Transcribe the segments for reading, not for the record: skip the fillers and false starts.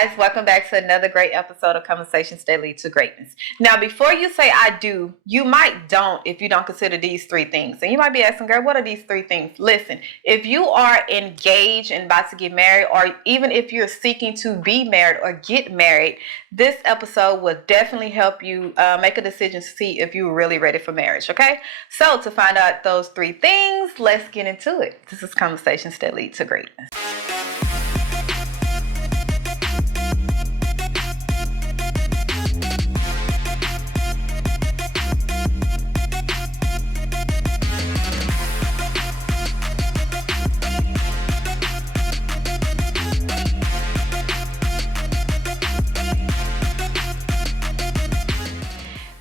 guys, welcome back to another great episode of Conversations That Lead to Greatness. Now, before you say I do, you might don't if you don't consider these three things. And you might be asking, girl, what are these three things? Listen, if you are engaged and about to get married, or even if you're seeking to be married or get married, this episode will definitely help you make a decision to see if you're really ready for marriage, okay? So to find out those three things, let's get into it. This is Conversations That Lead to Greatness.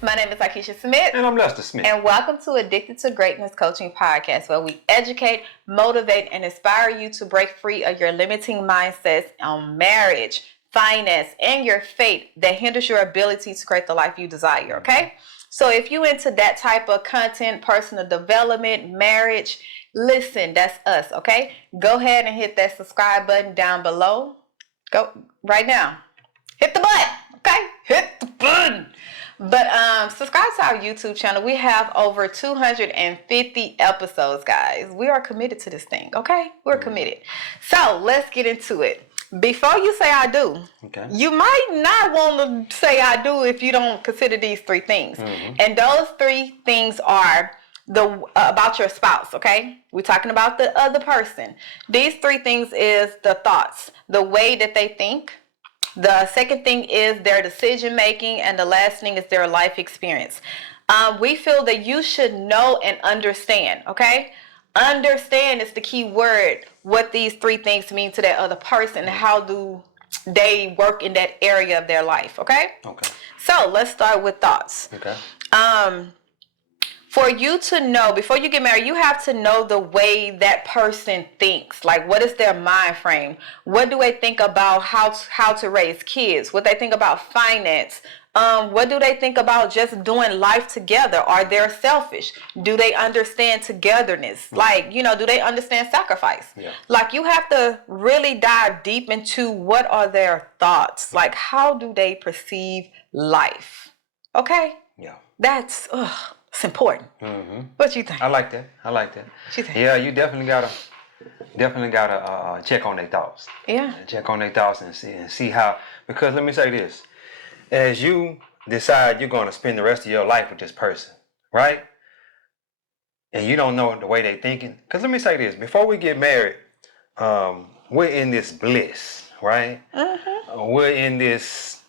My name is Akeisha Smith. And I'm Lester Smith. And welcome to Addicted to Greatness Coaching Podcast, where we educate, motivate, and inspire you to break free of your limiting mindsets on marriage, finance, and your fate that hinders your ability to create the life you desire, okay? So if you into that type of content, personal development, marriage, listen, that's us, okay? Go ahead and hit that subscribe button down below. Go right now. Hit the button, okay? Hit the button. But subscribe to our YouTube channel. We have over 250 episodes, guys. We are committed to this thing, okay? We're committed. So let's get into it. Before you say I do, you might not want to say I do if you don't consider these three things. Mm-hmm. And those three things are about your spouse, okay? We're talking about the other person. These three things is the thoughts, the way that they think. The second thing is their decision making, and the last thing is their life experience. We feel that you should know and understand, okay? Understand is the key word, what these three things mean to that other person, and how do they work in that area of their life, okay? Okay. So let's start with thoughts. Okay. For you to know, before you get married, you have to know the way that person thinks. Like, what is their mind frame? What do they think about how to raise kids? What they think about finance? What do they think about just doing life together? Are they selfish? Do they understand togetherness? Like, do they understand sacrifice? Yeah. Like, you have to really dive deep into what are their thoughts. Like, how do they perceive life? Okay? Yeah. That's, it's important. Mm-hmm. What you think? I like that. What you think? Yeah, you definitely gotta check on their thoughts. Yeah. Check on their thoughts and see how. Because let me say this: as you decide you're gonna spend the rest of your life with this person, right? And you don't know the way they're thinking. Because let me say this: before we get married, we're in this bliss, right? Mm-hmm. We're in this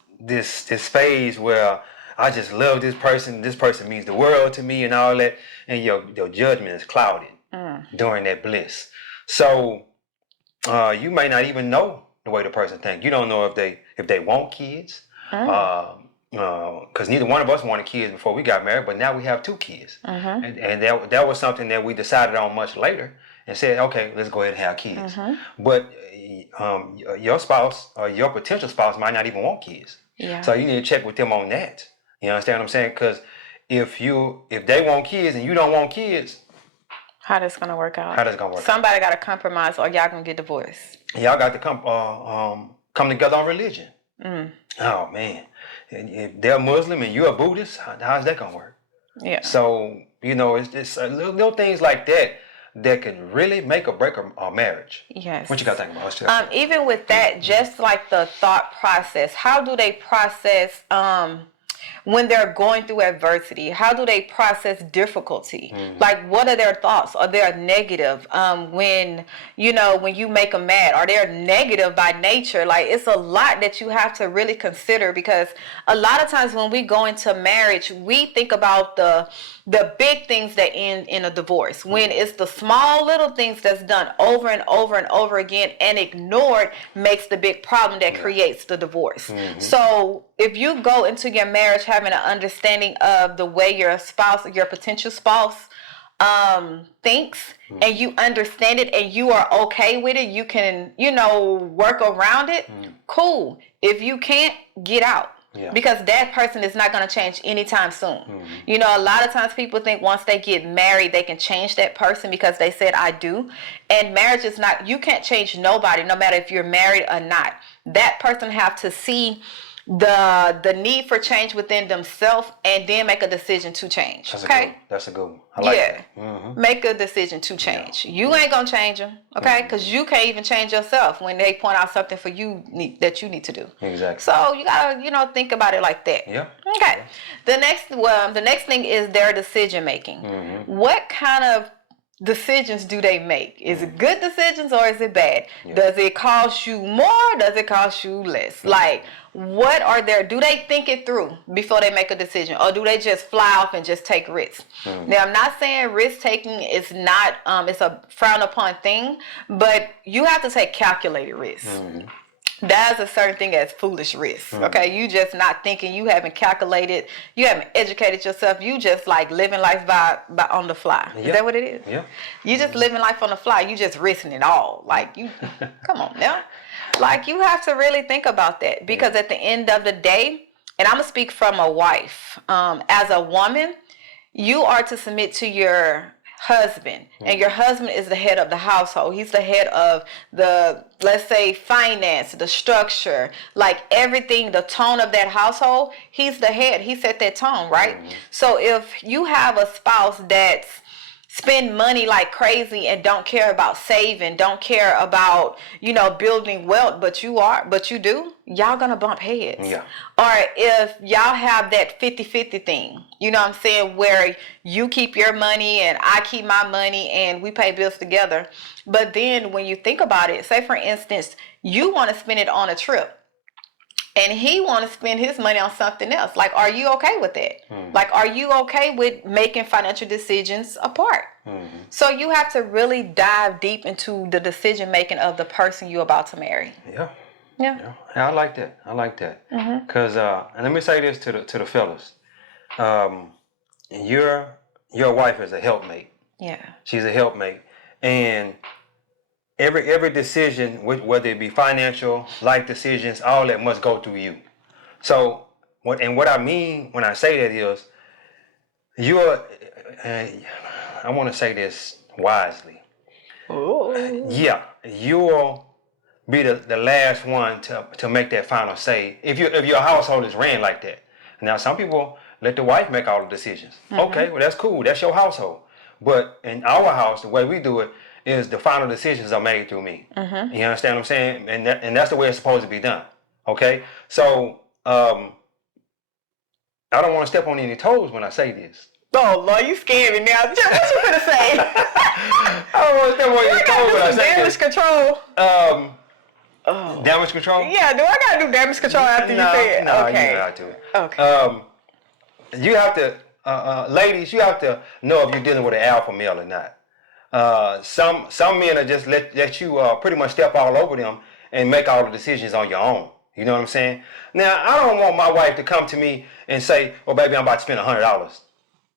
phase where I just love this person. This person means the world to me and all that. And your judgment is clouded during that bliss. So you may not even know the way the person thinks. You don't know if they want kids. Because neither one of us wanted kids before we got married. But now we have two kids. And that was something that we decided on much later and said, okay, let's go ahead and have kids. But your spouse or your potential spouse might not even want kids. Yeah. So you need to check with them on that. You understand what I'm saying? Because if they want kids and you don't want kids, how that's gonna work out? Somebody got to compromise, or y'all gonna get divorced. Y'all got to come together on religion. Oh man, if they're Muslim and you're a Buddhist, how's that gonna work? Yeah. So it's little things like that can really make or break a marriage. Yes. What you got to think about? Even with that, just like the thought process, how do they process when they're going through adversity? How do they process difficulty? Like, what are their thoughts? Are they negative when you make them mad? Are they negative by nature? Like, it's a lot that you have to really consider, because a lot of times when we go into marriage, we think about the big things that end in a divorce, when it's the small little things that's done over and over and over again and ignored makes the big problem that creates the divorce. So if you go into your marriage having an understanding of the way your potential spouse thinks, and you understand it and you are okay with it, you can work around it, cool. If you can't, get out. Yeah. Because that person is not going to change anytime soon. A lot of times people think once they get married, they can change that person because they said I do. And marriage is not, you can't change nobody, no matter if you're married or not. that person have to see the need for change within themselves and then make a decision to change. That's a good one. I like that. Mm-hmm. Make a decision to change. You ain't gonna change them, okay? Because you can't even change yourself when they point out something for you that you need to do. Exactly. So you gotta, think about it like that. Yeah. Okay. The next thing is their decision making. What kind of decisions do they make? Is it good decisions or is it bad? Yeah. Does it cost you more? Does it cost you less? Like, what are do they think it through before they make a decision, or do they just fly off and just take risks? Now, I'm not saying risk taking is not it's a frowned upon thing, but you have to take calculated risks. That's a certain thing as foolish risk. Okay, you just not thinking, you haven't calculated, you haven't educated yourself, you just like living life by on the fly. Is that what it is? Yeah. You just living life on the fly. You just risking it all. Like, you come on now. Like, you have to really think about that, because at the end of the day, and I'm gonna speak from a wife, as a woman, you are to submit to your husband, and your husband is the head of the household. He's the head of the, let's say, finance, the structure, like everything, the tone of that household. He's the head. He set that tone, right? So if you have a spouse that's spend money like crazy and don't care about saving, don't care about, building wealth, but you do, y'all gonna bump heads. Yeah. Or if y'all have that 50-50 thing, you know what I'm saying, where you keep your money and I keep my money and we pay bills together. But then when you think about it, say for instance, you want to spend it on a trip, and he want to spend his money on something else. Like, are you okay with that? Like, are you okay with making financial decisions apart? So you have to really dive deep into the decision making of the person you're about to marry. Yeah, I like that. Because and let me say this to the fellas. Your wife is a helpmate. Yeah. She's a helpmate, and every decision, whether it be financial, life decisions, all that must go through you. So, what I mean when I say that is, I want to say this wisely. Yeah, you'll be the last one to make that final say if your household is ran like that. Now, some people let the wife make all the decisions. Okay, well, that's cool. That's your household. But in our house, the way we do it is the final decisions are made through me. You understand what I'm saying? And that's the way it's supposed to be done. Okay? So, I don't want to step on any toes when I say this. Oh, Lord, you scared me now. What you gonna say? I don't want to step on any toes when I say damage this. Control. Damage control? Yeah, do I gotta do damage control after you say it? No, okay. you don't have to. Okay. You have to, ladies, you have to know if you're dealing with an alpha male or not. Some men are just let you pretty much step all over them and make all the decisions on your own. You know what I'm saying? Now, I don't want my wife to come to me and say, "Well, baby, I'm about to spend $100."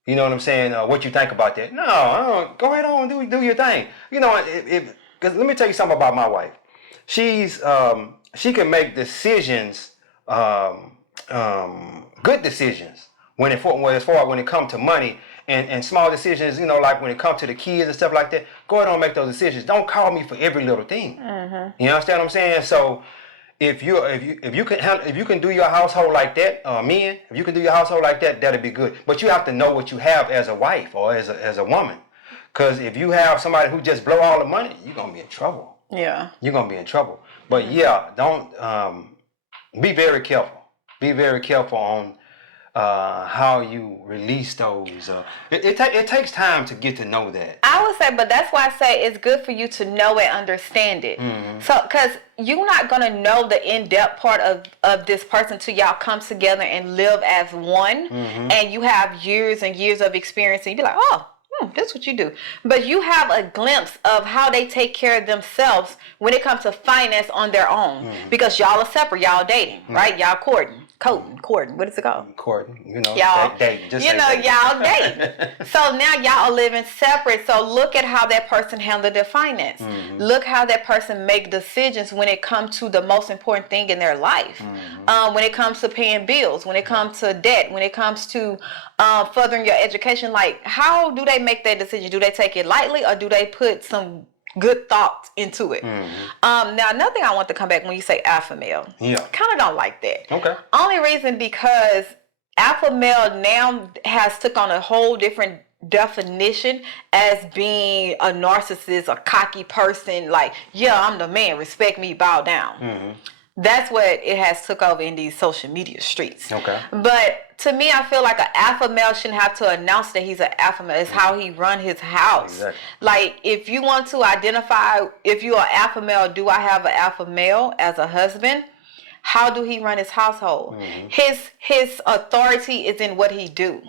You know what I'm saying? What you think about that? No, I don't. Go ahead on, do your thing. You know, because let me tell you something about my wife. She can make decisions, good decisions when it comes to money. And small decisions, like when it comes to the kids and stuff like that, go ahead and make those decisions. Don't call me for every little thing. You understand what I'm saying? So if you can do your household like that, men, if you can do your household like that, that'd be good. But you have to know what you have as a wife or as a woman, because if you have somebody who just blow all the money, you're gonna be in trouble. Yeah, you're gonna be in trouble. But don't be very careful. Be very careful on how you release those. It takes time to get to know that. I would say, but that's why I say it's good for you to know and understand it. So, because you're not going to know the in-depth part of this person till y'all come together and live as one, and you have years and years of experience, and you be like, oh, that's what you do. But you have a glimpse of how they take care of themselves when it comes to finance on their own, because y'all are separate, y'all dating, right? Y'all courting, what is it called? Courting, y'all dating. Y'all dating. So now y'all are living separate. So look at how that person handled their finance. Look how that person make decisions when it comes to the most important thing in their life. When it comes to paying bills, when it comes to debt, when it comes to furthering your education, like how do they make that decision? Do they take it lightly, or do they put some good thoughts into it. Mm-hmm. Now, another thing I want to come back when you say alpha male. Yeah. Kind of don't like that. Okay. Only reason because alpha male now has took on a whole different definition as being a narcissist, a cocky person. Like, yeah, I'm the man. Respect me. Bow down. Mm-hmm. That's what it has took over in these social media streets. Okay. But to me, I feel like an alpha male shouldn't have to announce that he's an alpha male. It's how he run his house. Exactly. Like, if you want to identify if you're an alpha male, do I have an alpha male as a husband? How do he run his household? Mm-hmm. His authority is in what he do.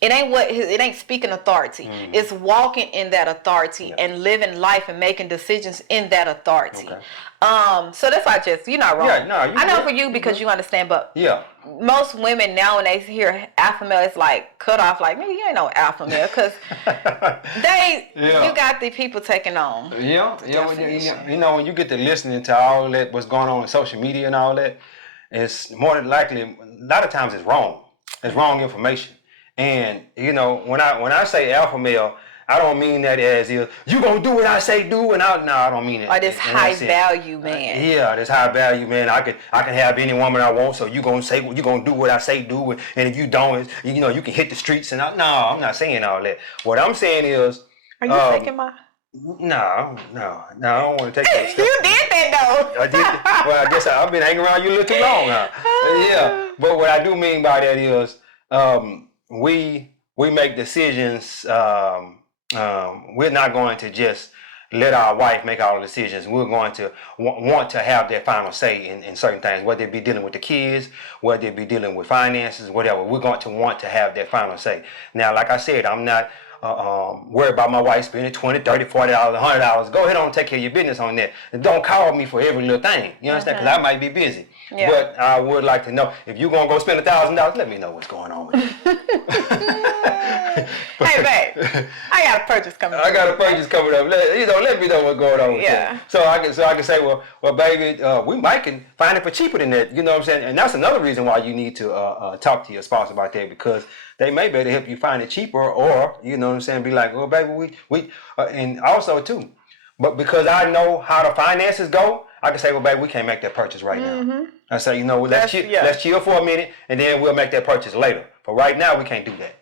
It ain't speaking authority. It's walking in that authority and living life and making decisions in that authority. Okay. So that's why you're not wrong. Yeah, no, I know for you because you understand, but yeah, most women now when they hear alpha male, it's like cut off. Like, nigga, you ain't no alpha male because you got the people taking on. Yeah. You know, when you get to listening to all that, what's going on in social media and all that, it's more than likely a lot of times it's wrong. It's wrong information. And you know, when I say alpha male, I don't mean that as if you gonna do what I say do, and I don't mean it. Or this high value man. Yeah, this high value man. I can have any woman I want. So you gonna do what I say do, and if you don't, you know, you can hit the streets. And I'm not saying all that. What I'm saying is, are you taking my? No, I don't want to take that stuff. You did that though. I did. Well, I guess I've been hanging around you a little too long now. Yeah, but what I do mean by that is, we make decisions. We're not going to just let our wife make all the decisions. We're going to want to have that final say in certain things, whether it be dealing with the kids, whether it be dealing with finances, whatever. We're going to want to have that final say. Now, like I said, I'm not worried about my wife spending $20, $30, $40, $100. Go ahead on and take care of your business on that. And don't call me for every little thing. You understand? Because I might be busy. Yeah. But I would like to know, if you're going to go spend $1,000, let me know what's going on with you. Hey, babe, I got a purchase coming up. Let me know what's going on with that. So I can say, well, baby, we might can find it for cheaper than that. You know what I'm saying? And that's another reason why you need to talk to your spouse about that, because they may be able to help you find it cheaper, or, you know what I'm saying, be like, well, baby, we and also too, but because I know how the finances go, I can say, well, baby, we can't make that purchase right now. I say, you know, let's chill for a minute, and then we'll make that purchase later. But right now, we can't do that.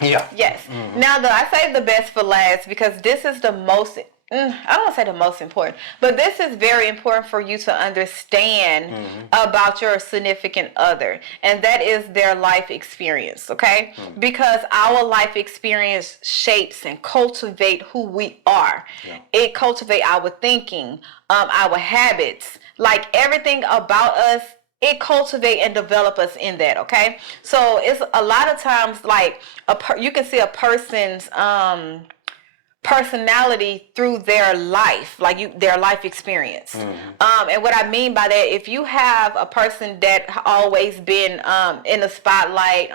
Yeah. Yes. Now, though, I say the best for last because this is the most, I don't want to say the most important, but this is very important for you to understand about your significant other, and that is their life experience, okay? Because our life experience shapes and cultivate who we are. Yeah. It cultivates our thinking, our habits, like everything about us. It cultivate and develop us in that, okay? So it's a lot of times like you can see a person's personality through their life, their life experience. And what I mean by that, if you have a person that always been in the spotlight,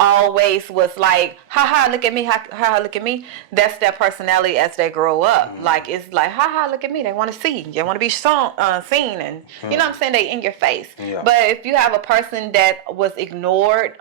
always was like, haha, look at me, haha, look at me. That's their personality as they grow up. Like, it's like, haha, look at me. They want to see. They want to be seen. And you know what I'm saying? They in your face. Yeah. But if you have a person that was ignored,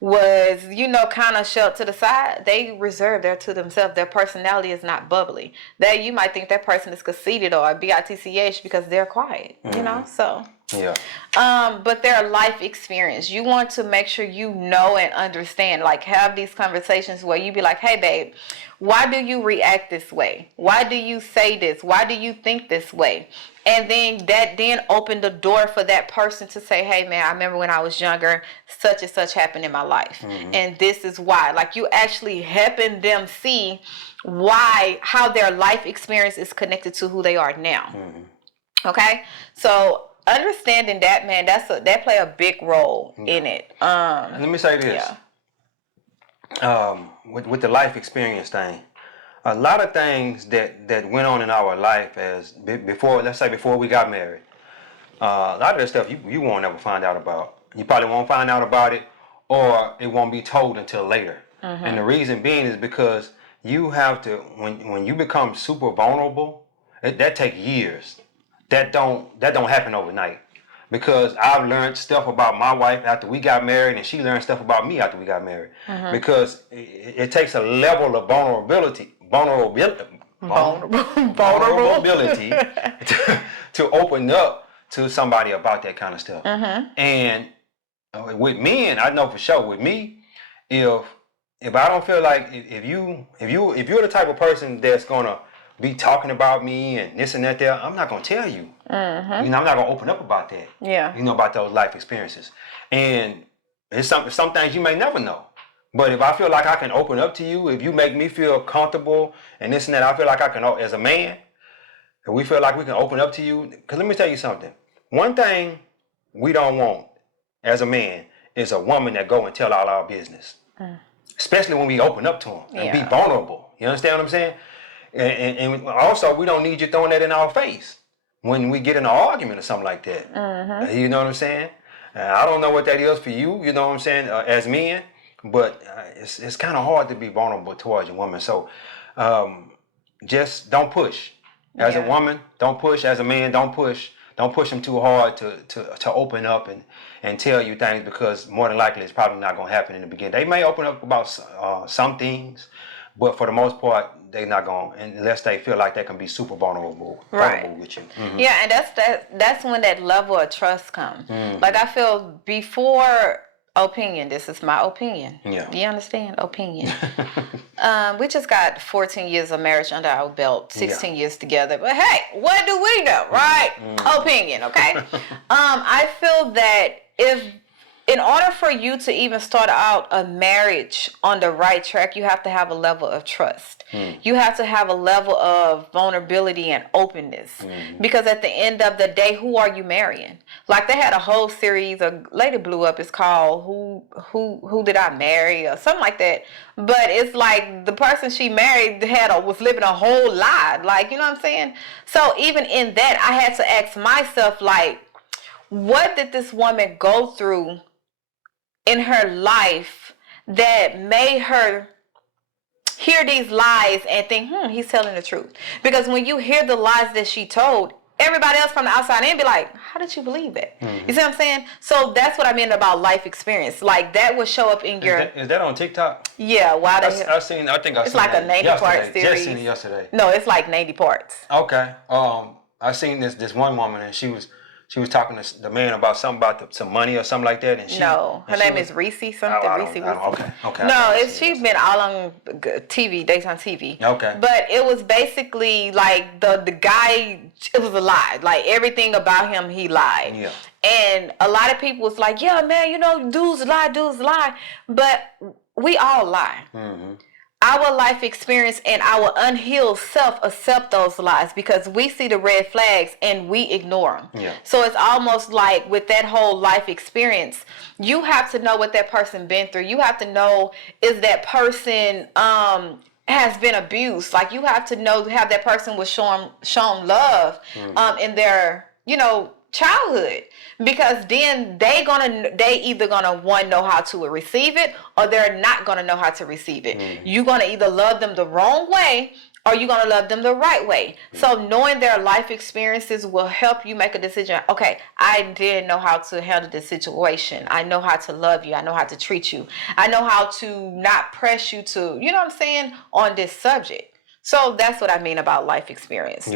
was, you know, kind of shoved to the side, they reserve that to themselves. Their personality is not bubbly. That you might think that person is conceited or bitch because they're quiet, you know? So... yeah. But their life experience, you want to make sure you know and understand, like have these conversations where you be like, hey babe, why do you react this way? Why do you say this? Why do you think this way? And then open the door for that person to say, hey man, I remember when I was younger, such and such happened in my life. And this is why. Like you actually helping them see how their life experience is connected to who they are now. Okay? So understanding that, man, that play a big role in it. Let me say this. With the life experience thing, a lot of things that went on in our life before we got married, a lot of that stuff you won't ever find out about. You probably won't find out about it, or it won't be told until later. And the reason being is because you have to, when you become super vulnerable, that takes years. That don't happen overnight, because I've learned stuff about my wife after we got married, and she learned stuff about me after we got married. Because it takes a level of vulnerability vulnerability to open up to somebody about that kind of stuff. And with men, I know for sure with me, if I don't feel like if you're the type of person that's gonna be talking about me and this and that there, I'm not gonna tell you. You know, I'm not gonna open up about that. Yeah. You know, about those life experiences. And it's some things you may never know. But if I feel like I can open up to you, if you make me feel comfortable and this and that, I feel like I can, as a man, and we feel like we can open up to you. Because let me tell you something. One thing we don't want as a man is a woman that go and tell all our business. Especially when we open up to them and be vulnerable. You understand what I'm saying? And also, we don't need you throwing that in our face when we get in an argument or something like that. You know what I'm saying? I don't know what that is for you, you know what I'm saying, as men, but it's kind of hard to be vulnerable towards a woman. So just don't push. As a woman, don't push. As a man, don't push. Don't push them too hard to open up and tell you things, because more than likely it's probably not going to happen in the beginning. They may open up about some things, but for the most part, they're not going, unless they feel like they can be super vulnerable with you. Yeah, and that's when that level of trust comes. Like I feel before opinion, this is my opinion. Yeah. You understand? Opinion. We just got 14 years of marriage under our belt, 16 years together. But hey, what do we know, right? Opinion, okay? I feel that in order for you to even start out a marriage on the right track, you have to have a level of trust. You have to have a level of vulnerability and openness. Because at the end of the day, who are you marrying? Like they had a whole series, a lady blew up, it's called Who Did I Marry? Or something like that. But it's like the person she married was living a whole lie. Like, you know what I'm saying? So even in that, I had to ask myself, like, what did this woman go through in her life that made her hear these lies and think, he's telling the truth? Because when you hear the lies that she told, everybody else from the outside in be like, how did you believe that? You see what I'm saying? So that's what I mean about life experience. Like that would show up in your... Is that on TikTok? Yeah. I think I seen it's like a 90-part series. Just seen it yesterday. No, it's like 90 parts. Okay. I seen this one woman, and she was talking to the man about something about some money or something like that. And her name is Reese something. Reese. Okay. No, she's been all on TV, daytime TV. Okay. But it was basically like the guy. It was a lie. Like everything about him, he lied. Yeah. And a lot of people was like, yeah, man, you know, dudes lie. But we all lie. Our life experience and our unhealed self accept those lies because we see the red flags and we ignore them. Yeah. So it's almost like with that whole life experience, you have to know what that person been through. You have to know, is that person has been abused. Like you have to know, have that person was shown love in their, childhood, because then they either gonna one, know how to receive it, or they're not gonna know how to receive it. You're gonna either love them the wrong way or you're gonna love them the right way. So knowing their life experiences will help you make a decision. Okay, I didn't know how to handle this situation. I know how to love you. I know how to treat you. I know how to not press you to, you know what I'm saying, on this subject. So that's what I mean about life experience.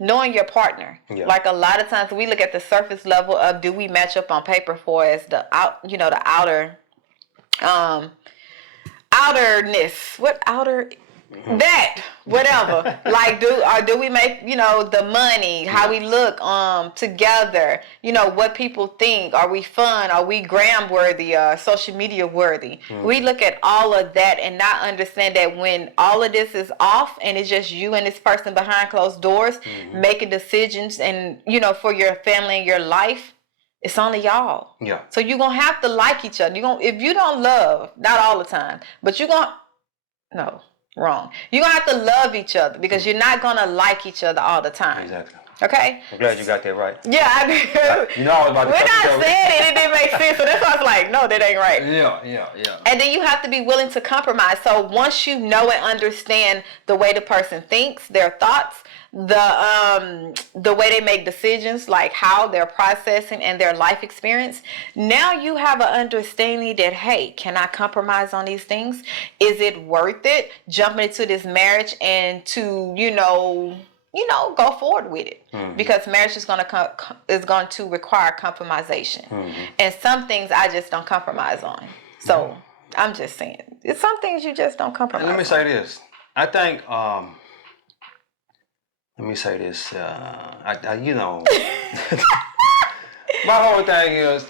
Knowing your partner. Yeah. Like a lot of times we look at the surface level of, do we match up on paper for as the outer outerness. What outer? That whatever. Like do we make the money, how we look together, what people think, are we fun, are we gram worthy, social media worthy? We look at all of that and not understand that when all of this is off and it's just you and this person behind closed doors making decisions and for your family and your life, it's only y'all. Yeah. So you're gonna have to like each other. If you don't love, not all the time, but wrong. You're going to have to love each other because you're not going to like each other all the time. Exactly. Okay? I'm glad you got that right. Yeah, I do. You know, I was about to When cut I you said it didn't make sense. So that's why I was like, no, that ain't right. Yeah. And then you have to be willing to compromise. So once you know and understand the way the person thinks, their thoughts, the way they make decisions, like how they're processing and their life experience, now you have an understanding that, hey, can I compromise on these things? Is it worth it jumping into this marriage and to, go forward with it? Because marriage is going to require compromisation. And some things I just don't compromise on. So I'm just saying, it's some things you just don't compromise And let me on. say this. I think, let me say this. My whole thing is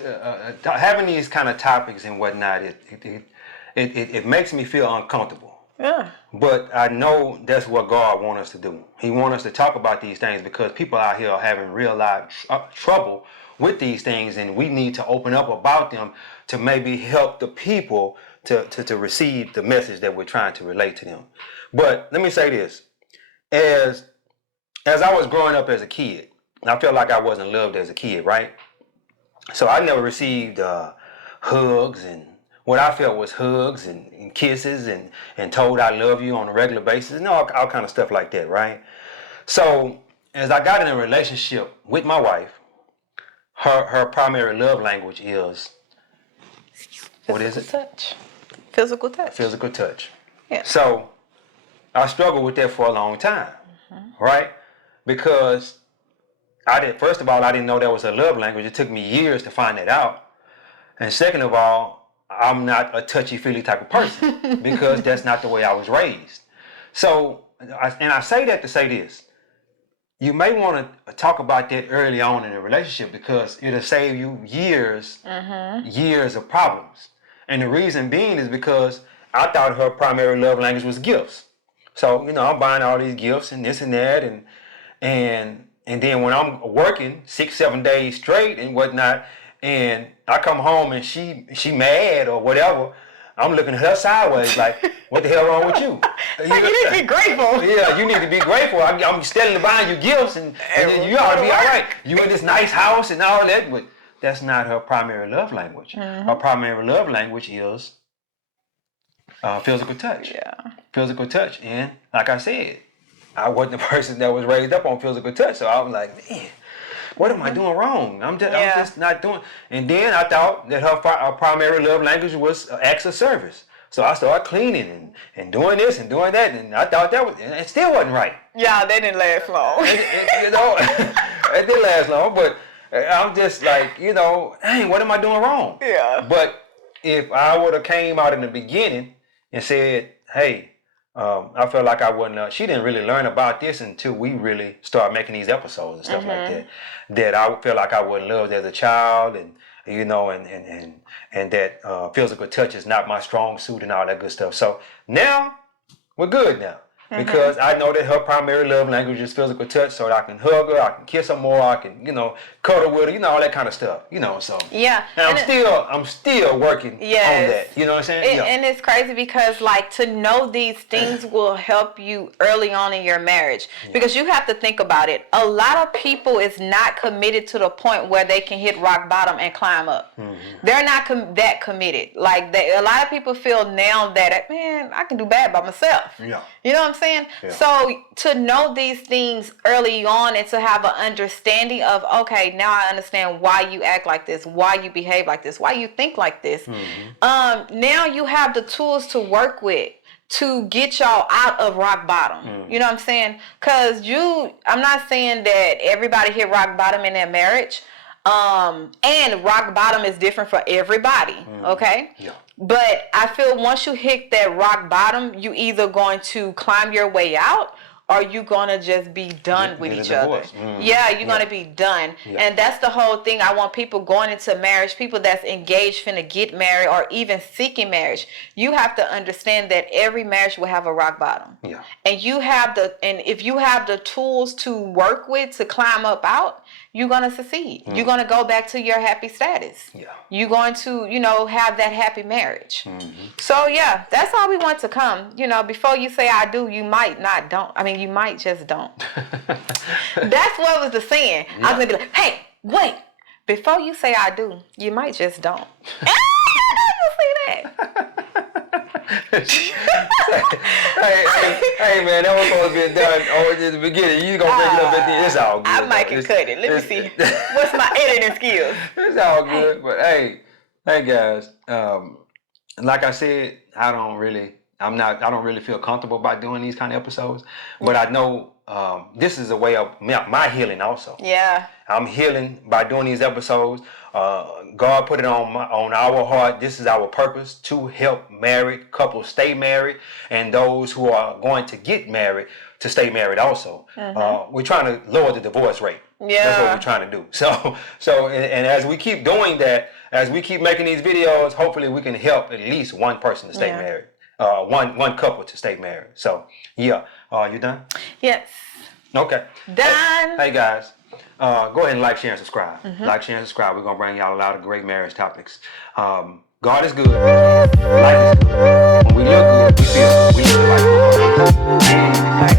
having these kind of topics and whatnot. It makes me feel uncomfortable. Yeah. But I know that's what God wants us to do. He wants us to talk about these things because people out here are having real life trouble with these things, and we need to open up about them to maybe help the people to receive the message that we're trying to relate to them. But let me say this. As I was growing up as a kid, I felt like I wasn't loved as a kid, right? So I never received hugs and what I felt was hugs and kisses and told I love you on a regular basis and all kind of stuff like that, right? So as I got in a relationship with my wife, her primary love language is, what is it? Touch. Physical touch. Physical touch. Yeah. So I struggled with that for a long time, right? Because first of all, I didn't know that was a love language. It took me years to find that out. And second of all, I'm not a touchy-feely type of person because that's not the way I was raised. So, I say that to say this. You may want to talk about that early on in a relationship because it'll save you years of problems. And the reason being is because I thought her primary love language was gifts. So, I'm buying all these gifts and this and that and then when I'm working 6-7 days straight and whatnot, and I come home and she mad or whatever, I'm looking at her sideways like, what the hell wrong with you? You need to be grateful. Yeah, you need to be grateful. I'm steadily buying you gifts and then you ought to be all right. You in this nice house and all that, but that's not her primary love language. Her primary love language is physical touch. Yeah. Physical touch. And like I said, I wasn't the person that was raised up on physical touch. So I was like, man, what am I doing wrong? I'm just not doing. And then I thought that her primary love language was acts of service. So I started cleaning and doing this and doing that. And I thought that it still wasn't right. Yeah, that didn't last long. It didn't last long. But I'm just like, hey, what am I doing wrong? Yeah. But if I would have came out in the beginning and said, hey, I felt like I wasn't. She didn't really learn about this until we really started making these episodes and stuff like that. That I felt like I wasn't loved as a child, and that physical touch is not my strong suit and all that good stuff. So now we're good now. Because I know that her primary love language is physical touch, so that I can hug her, I can kiss her more, I can, cuddle with her, all that kind of stuff, so. Yeah. And I'm still working on that, you know what I'm saying? And it's crazy because, to know these things will help you early on in your marriage. Because you have to think about it. A lot of people is not committed to the point where they can hit rock bottom and climb up. They're not that committed. A lot of people feel now that, man, I can do bad by myself. Yeah. You know what I'm saying? Yeah. So to know these things early on and to have an understanding of, okay, now I understand why you act like this, why you behave like this, why you think like this. Now you have the tools to work with to get y'all out of rock bottom. You know what I'm saying? Because I'm not saying that everybody hit rock bottom in their marriage. And rock bottom is different for everybody. Okay? Yeah. But I feel once you hit that rock bottom, you either going to climb your way out or you going to just be done with each other. Yeah, you're going to be done. Yeah. And that's the whole thing. I want people going into marriage, people that's engaged, finna get married, or even seeking marriage. You have to understand that every marriage will have a rock bottom. Yeah. And if you have the tools to work with to climb up out, you're going to succeed. You're going to go back to your happy status. Yeah. You're going to, have that happy marriage. Mm-hmm. So, yeah, that's all we want to come. Before you say I do, you might not don't. I mean, you might just don't. That's what was the saying. Yeah. I was going to be like, hey, wait. Before you say I do, you might just don't. You see that? hey, man, that was supposed to be done at the beginning. You gonna break it up at the end. It's all good. I might can cut it. Let me see. What's my editing skills? It's all good. But hey guys, like I said, I don't really feel comfortable about doing these kind of episodes. But I know this is a way of my healing also. Yeah. I'm healing by doing these episodes. God put it on our heart. This is our purpose, to help married couples stay married, and those who are going to get married to stay married also. We're trying to lower the divorce rate. Yeah. That's what we're trying to do. So and as we keep doing that, as we keep making these videos, hopefully we can help at least one person to stay married. One couple to stay married. So yeah. You done? Yes. Okay. Done. Hey guys. Go ahead and like, share, and subscribe. Like, share, and subscribe. We're going to bring y'all a lot of great marriage topics. God is good. Life is good. When we look good, we feel good. We live like